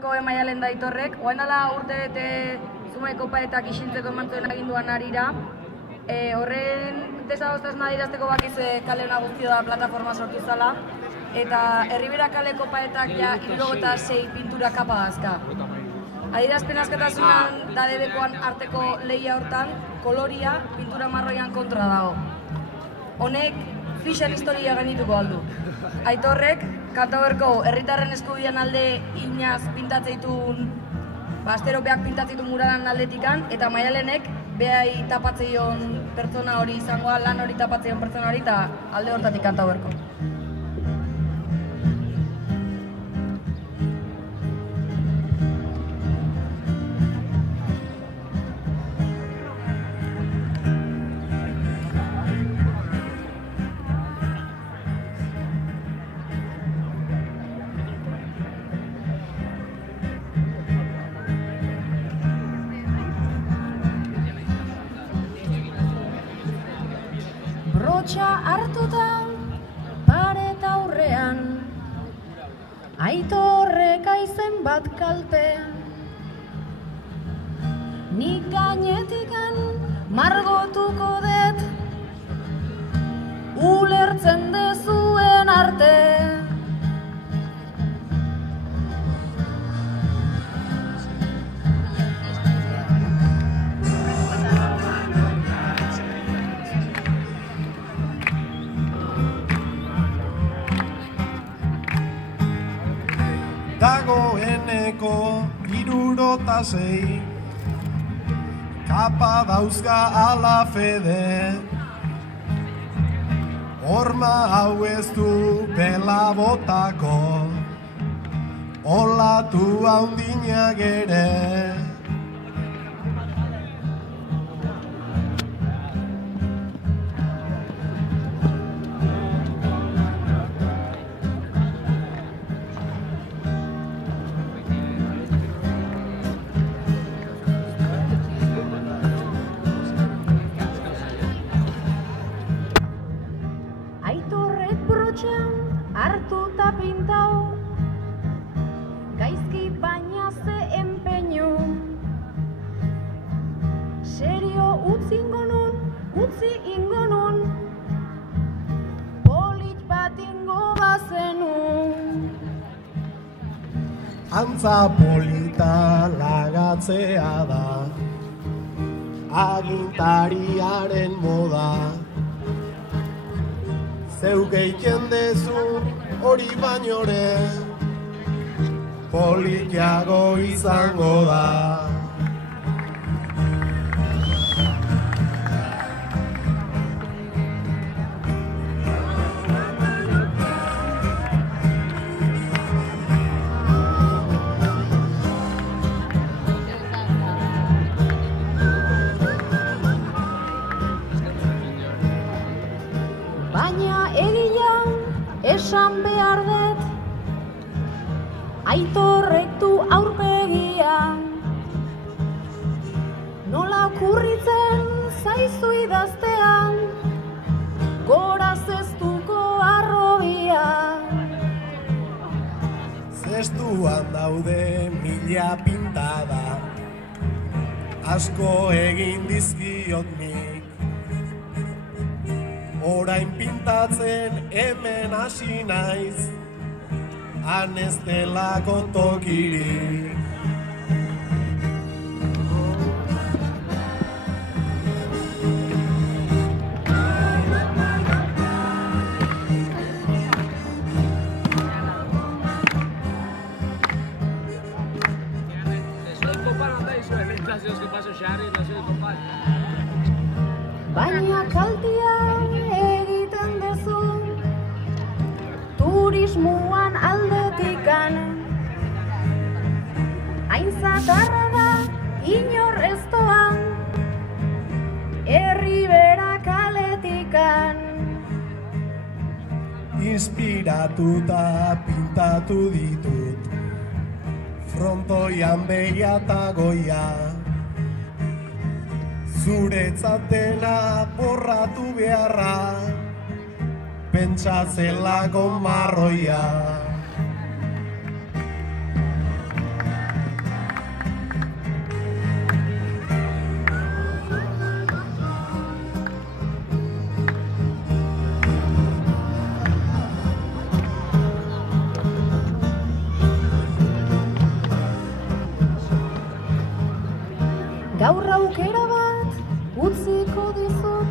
Kantaberko Maialen da Aitorrek, oainala urte bete Zumaiko paetak isiltzeko eman zuen aginduan arira. Horren desadostasuna adierazteko bakiz kale nagusi da plataforma sortu zala, eta Erribera kaleko paetak ja 76 pintura kapa dazka. Adierazpen askatasunan da debekoan arteko lehia hortan, koloria pintura marroian kontra dago. Honek fixen historia genituko aldu. Aitorrek, Kantaberko herritarren eskubidean alde inaz pintatzeitun, asteropeak pintatzeitun muralan aldetikan, eta Maialenek behai tapatzeion pertsona hori izangoa, lan hori tapatzeion pertsona hori, eta alde hortatik Kantaberko. Brotxa hartuta paret aurrean, Aitorrek aizen bat kalte. Nik gainetikan margotuko dut, ulertzen dezuen arte. Dagoeneko 76 kapa dauzka ala fede. Horma hau ez du bela botako, olatu handinak ere. Hartuta pintau, gaizki baina ze empeño. Serio utzi ingo nun, polit bat ingo bazenu. Antza polita lagatzea da, agintariaren moda. Zeuk eiken dezu hori bainore, politiago izango da. Baina egia esan behar dut, Aitorrek du aurpegia. Nola kurritzen zaizu idaztean, gora zeztuko arrobia. Zestuan daude 1000 pintada, asko egin dizkiot nik. Orain pintatzen hemen hasi naiz, han ez delako tokirik. Baina kaltia egiten dezu, turismoan aldetikan. Aintzatarra da inor ez doan, Erribera kaletikan. Inspiratuta pintatu ditut, frontoian begia eta goia. Zuretzatena borratu beharra, pentsa zelako marroia. gaur aukera bat utziko dizut,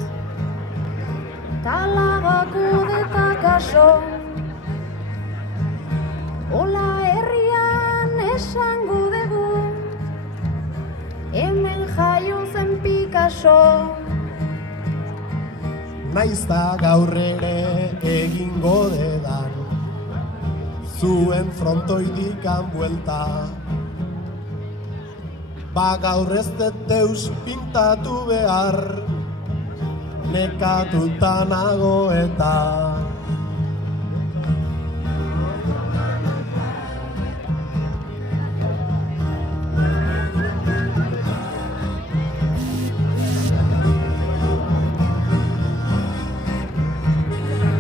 talabako detakaso. Ola herrian esango dugu, hemen jaio zen Picasso. Naizta gaur ere egingo dedan, zuen frontoidikan buelta. Ba gaur ez dut deus pintatu behar, nekatuta nago eta